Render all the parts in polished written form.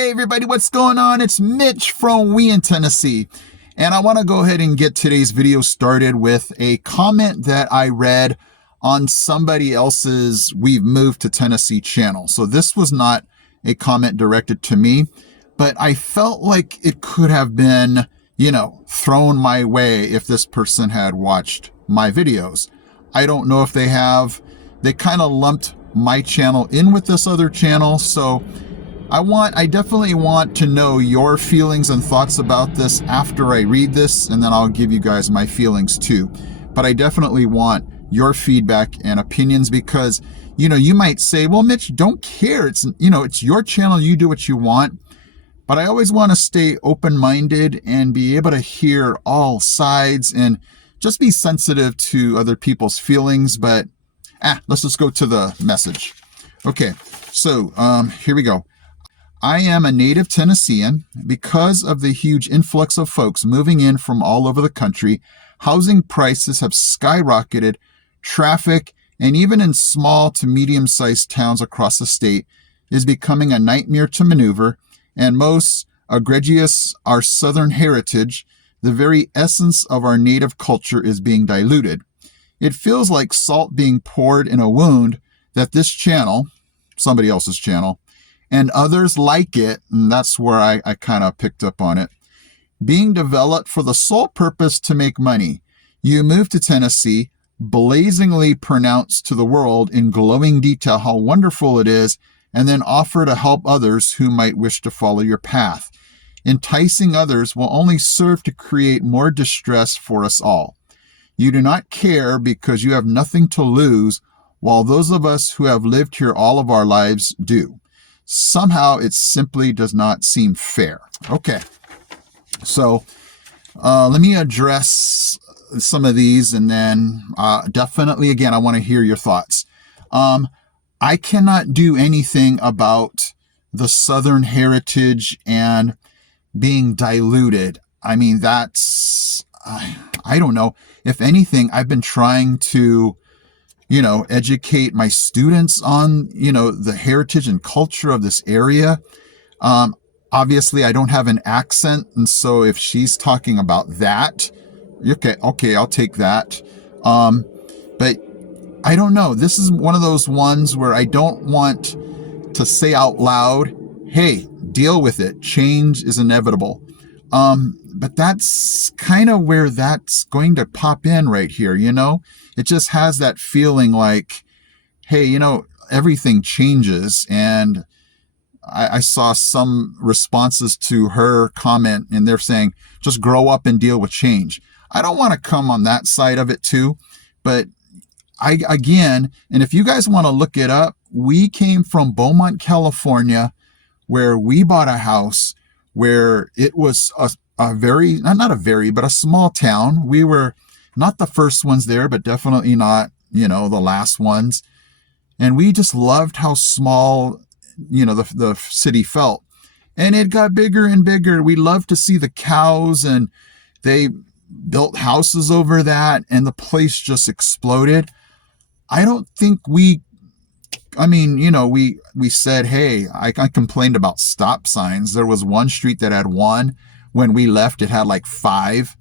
Hey everybody, what's going on? It's Mitch from We in Tennessee. And I want to go ahead and get today's video started with a comment that I read on somebody else's We've Moved to Tennessee channel. So this was not a comment directed to me, but I felt like it could have been, thrown my way if this person had watched my videos. I don't know if they have. They kind of lumped my channel in with this other channel, so I definitely want to know your feelings and thoughts about this after I read this, and then I'll give you guys my feelings too. But I definitely want your feedback and opinions because, you might say, well, Mitch, don't care. It's your channel. You do what you want. But I always want to stay open-minded and be able to hear all sides and just be sensitive to other people's feelings. But let's just go to the message. Okay, so here we go. I am a native Tennessean. Because of the huge influx of folks moving in from all over the country, housing prices have skyrocketed, traffic, and even in small to medium-sized towns across the state, is becoming a nightmare to maneuver, and most egregious our Southern heritage, the very essence of our native culture, is being diluted. It feels like salt being poured in a wound that this channel, somebody else's channel, and others like it, and that's where I kind of picked up on it, being developed for the sole purpose to make money. You move to Tennessee, blazingly pronounce to the world in glowing detail how wonderful it is, and then offer to help others who might wish to follow your path. Enticing others will only serve to create more distress for us all. You do not care because you have nothing to lose, while those of us who have lived here all of our lives do. Somehow it simply does not seem fair. Okay, so let me address some of these, and then definitely, again, I want to hear your thoughts. I cannot do anything about the Southern heritage and being diluted. I mean, I don't know. If anything, I've been trying to educate my students on, the heritage and culture of this area. Obviously, I don't have an accent. And so if she's talking about that, okay, I'll take that. But I don't know. This is one of those ones where I don't want to say out loud, hey, deal with it. Change is inevitable. But that's kind of where that's going to pop in right here, It just has that feeling like, hey, everything changes. And I saw some responses to her comment, and they're saying, just grow up and deal with change. I don't want to come on that side of it too. But and if you guys want to look it up, we came from Beaumont, California, where we bought a house where it was a small town. We were not the first ones there, but definitely not, the last ones. And we just loved how small, the city felt. And it got bigger and bigger. We loved to see the cows, and they built houses over that, and the place just exploded. I don't think we said, hey, I complained about stop signs. There was one street that had one. When we left, it had like 5.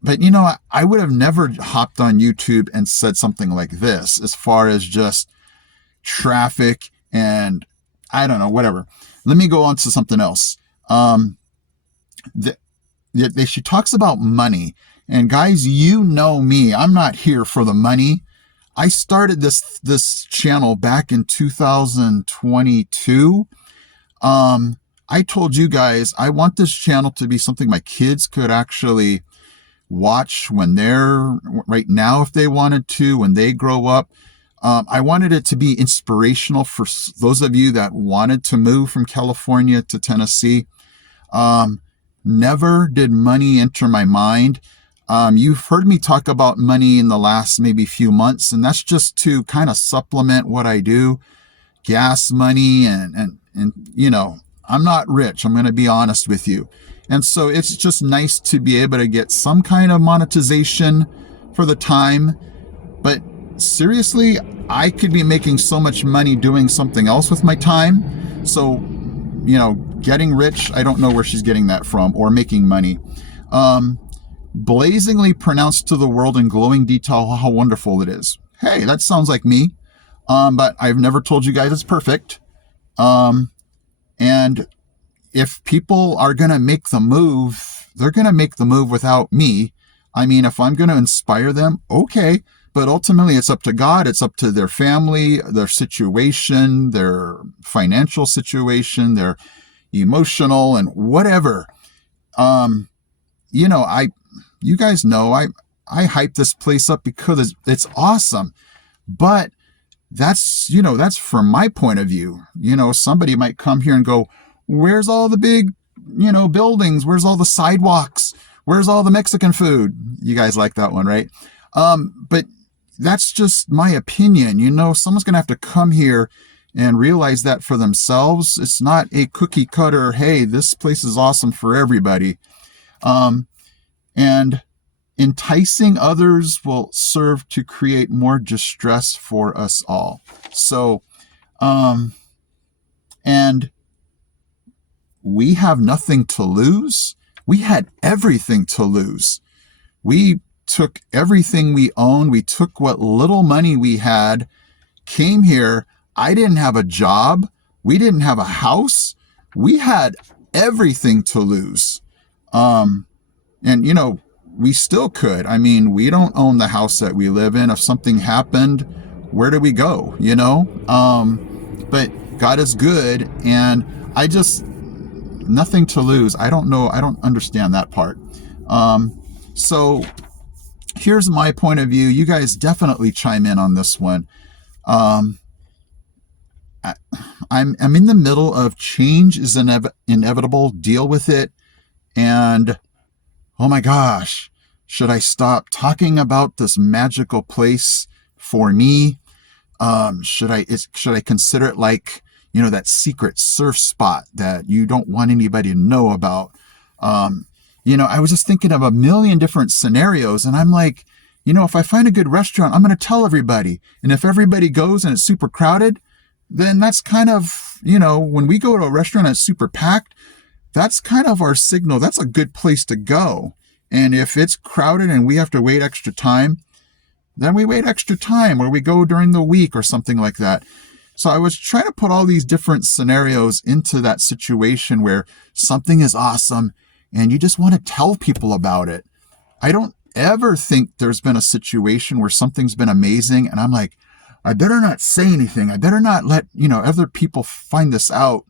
But, I would have never hopped on YouTube and said something like this as far as just traffic and I don't know, whatever. Let me go on to something else. She talks about money. And guys, me, I'm not here for the money. I started this channel back in 2022. I told you guys I want this channel to be something my kids could actually watch right now if they wanted to, when they grow up. I wanted it to be inspirational for those of you that wanted to move from California to Tennessee. Never did money enter my mind. You've heard me talk about money in the last maybe few months, and that's just to kind of supplement what I do. Gas money and I'm not rich. I'm going to be honest with you. And so it's just nice to be able to get some kind of monetization for the time. But seriously, I could be making so much money doing something else with my time. So, getting rich. I don't know where she's getting that from, or making money. Blazingly pronounced to the world in glowing detail how wonderful it is. Hey, that sounds like me. But I've never told you guys it's perfect. And if people are going to make the move, they're going to make the move without me. I mean, if I'm going to inspire them, okay. But ultimately, it's up to God. It's up to their family, their situation, their financial situation, their emotional and whatever. You guys know I hype this place up because it's awesome. But that's from my point of view. Somebody might come here and go, where's all the big, buildings? Where's all the sidewalks? Where's all the Mexican food? You guys like that one, right? But that's just my opinion. Someone's going to have to come here and realize that for themselves. It's not a cookie cutter, hey, this place is awesome for everybody. And enticing others will serve to create more distress for us all. So, and we have nothing to lose. We had everything to lose. We took everything we owned. We took what little money we had, came here. I didn't have a job. We didn't have a house. We had everything to lose. And we still could. I mean, we don't own the house that we live in. If something happened, where do we go? But God is good, and nothing to lose. I don't know. I don't understand that part. So here's my point of view. You guys definitely chime in on this one. I'm in the middle of change is inevitable. Deal with it. And oh my gosh, should I stop talking about this magical place for me? Should I consider it like, that secret surf spot that you don't want anybody to know about? I was just thinking of a million different scenarios, and I'm like, if I find a good restaurant, I'm going to tell everybody. And if everybody goes and it's super crowded, then that's kind of, when we go to a restaurant and it's super packed, that's kind of our signal. That's a good place to go. And if it's crowded and we have to wait extra time, then we wait extra time, or we go during the week or something like that. So I was trying to put all these different scenarios into that situation where something is awesome and you just want to tell people about it. I don't ever think there's been a situation where something's been amazing and I'm like, I better not say anything. I better not let, other people find this out.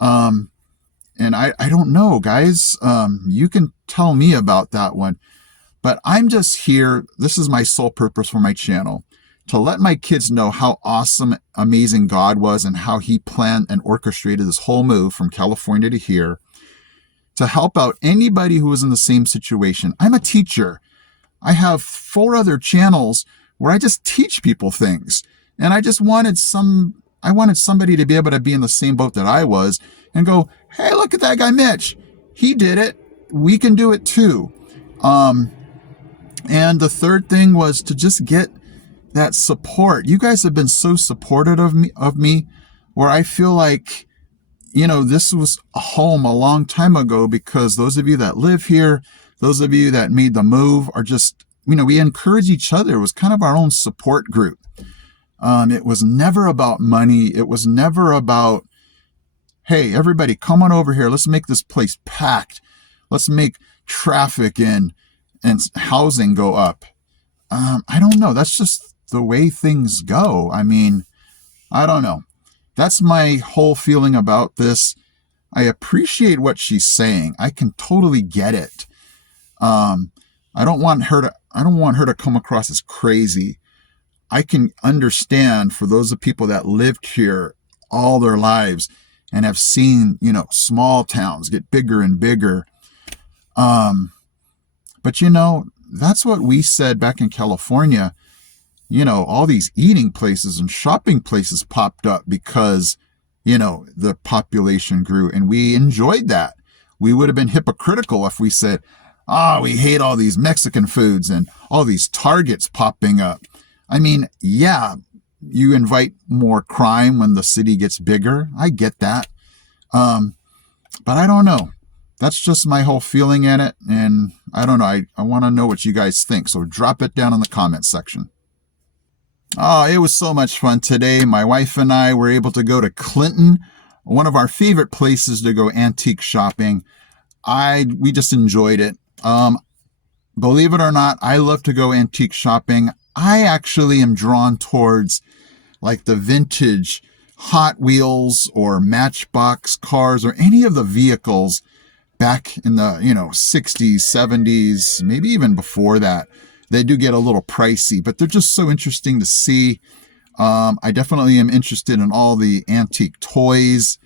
And I don't know, guys. You can tell me about that one. But I'm just here. This is my sole purpose for my channel, to let my kids know how awesome, amazing God was and how he planned and orchestrated this whole move from California to here to help out anybody who is in the same situation. I'm a teacher. I have 4 other channels where I just teach people things. And I just wanted somebody to be able to be in the same boat that I was and go, hey, look at that guy, Mitch. He did it. We can do it too. And the third thing was to just get that support. You guys have been so supportive of me where I feel like, this was a home a long time ago, because those of you that live here, those of you that made the move are just, we encourage each other. It was kind of our own support group. It was never about money. It was never about, hey, everybody, come on over here. Let's make this place packed. Let's make traffic and housing go up. I don't know. That's just the way things go. I mean, I don't know. That's my whole feeling about this. I appreciate what she's saying. I can totally get it. I don't want her to come across as crazy. I can understand for those of people that lived here all their lives and have seen, small towns get bigger and bigger. But that's what we said back in California. All these eating places and shopping places popped up because, the population grew, and we enjoyed that. We would have been hypocritical if we said, we hate all these Mexican foods and all these Targets popping up. I mean, yeah, you invite more crime when the city gets bigger. I get that. But I don't know. That's just my whole feeling in it. And I don't know. I want to know what you guys think. So drop it down in the comment section. Oh, it was so much fun today. My wife and I were able to go to Clinton, one of our favorite places to go antique shopping. We just enjoyed it. Believe it or not, I love to go antique shopping. I actually am drawn towards like the vintage Hot Wheels or Matchbox cars or any of the vehicles back in the 60s, 70s, maybe even before that. They do get a little pricey, but they're just so interesting to see. I definitely am interested in all the antique toys,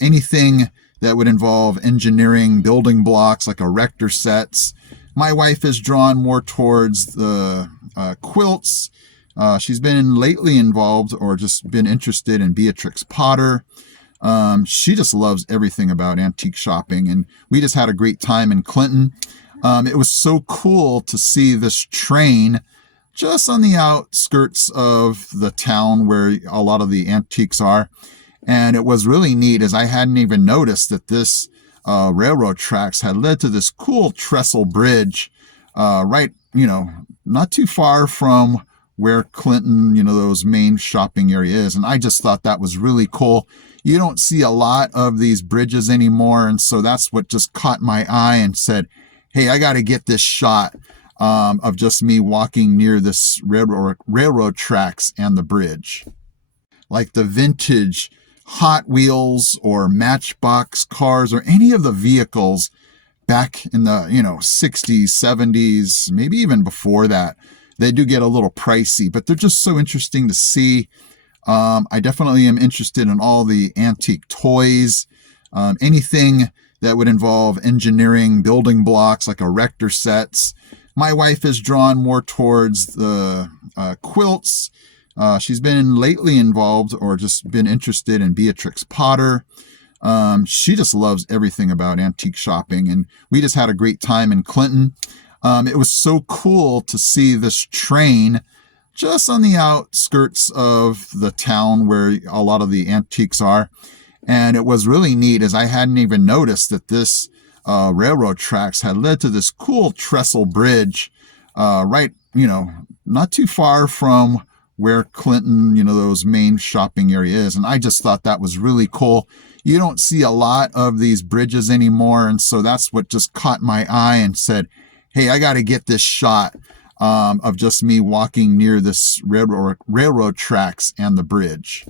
anything that would involve engineering, building blocks like erector sets. My wife is drawn more towards the quilts. She's been lately involved or just been interested in Beatrix Potter. She just loves everything about antique shopping, and we just had a great time in Clinton. It was so cool to see this train just on the outskirts of the town where a lot of the antiques are. And it was really neat, as I hadn't even noticed that this railroad tracks had led to this cool trestle bridge right, not too far from where Clinton, those main shopping area is. And I just thought that was really cool. You don't see a lot of these bridges anymore. And so that's what just caught my eye and said, hey, I got to get this shot of just me walking near this railroad tracks and the bridge. Like the vintage Hot Wheels or Matchbox cars or any of the vehicles back in the 60s, 70s, maybe even before that. They do get a little pricey, but they're just so interesting to see. I definitely am interested in all the antique toys, anything that would involve engineering, building blocks like erector sets. My wife is drawn more towards the quilts. She's been lately involved or just been interested in Beatrix Potter. She just loves everything about antique shopping, and we just had a great time in Clinton. It was so cool to see this train just on the outskirts of the town where a lot of the antiques are. And it was really neat, as I hadn't even noticed that this railroad tracks had led to this cool trestle bridge right, not too far from where Clinton, those main shopping area is. And I just thought that was really cool. You don't see a lot of these bridges anymore. And so that's what just caught my eye and said, hey, I got to get this shot of just me walking near this railroad tracks and the bridge.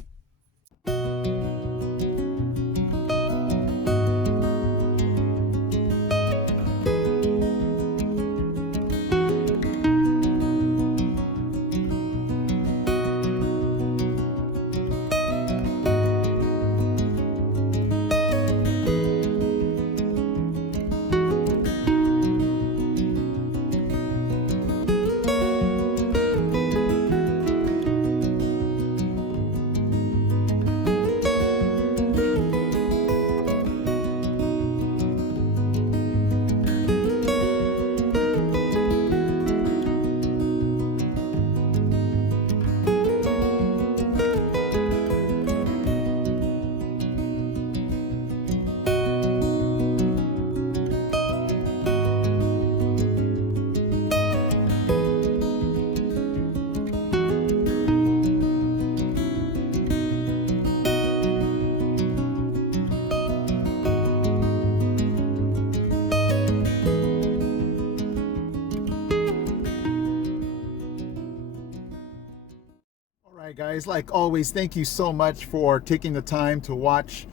Guys, like always, thank you so much for taking the time to watch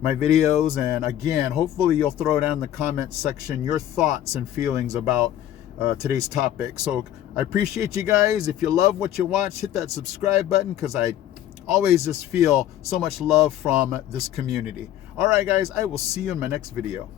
my videos. And again, hopefully you'll throw down in the comment section your thoughts and feelings about today's topic. So I appreciate you guys. If you love what you watch, hit that subscribe button, because I always just feel so much love from this community. All right, guys, I will see you in my next video.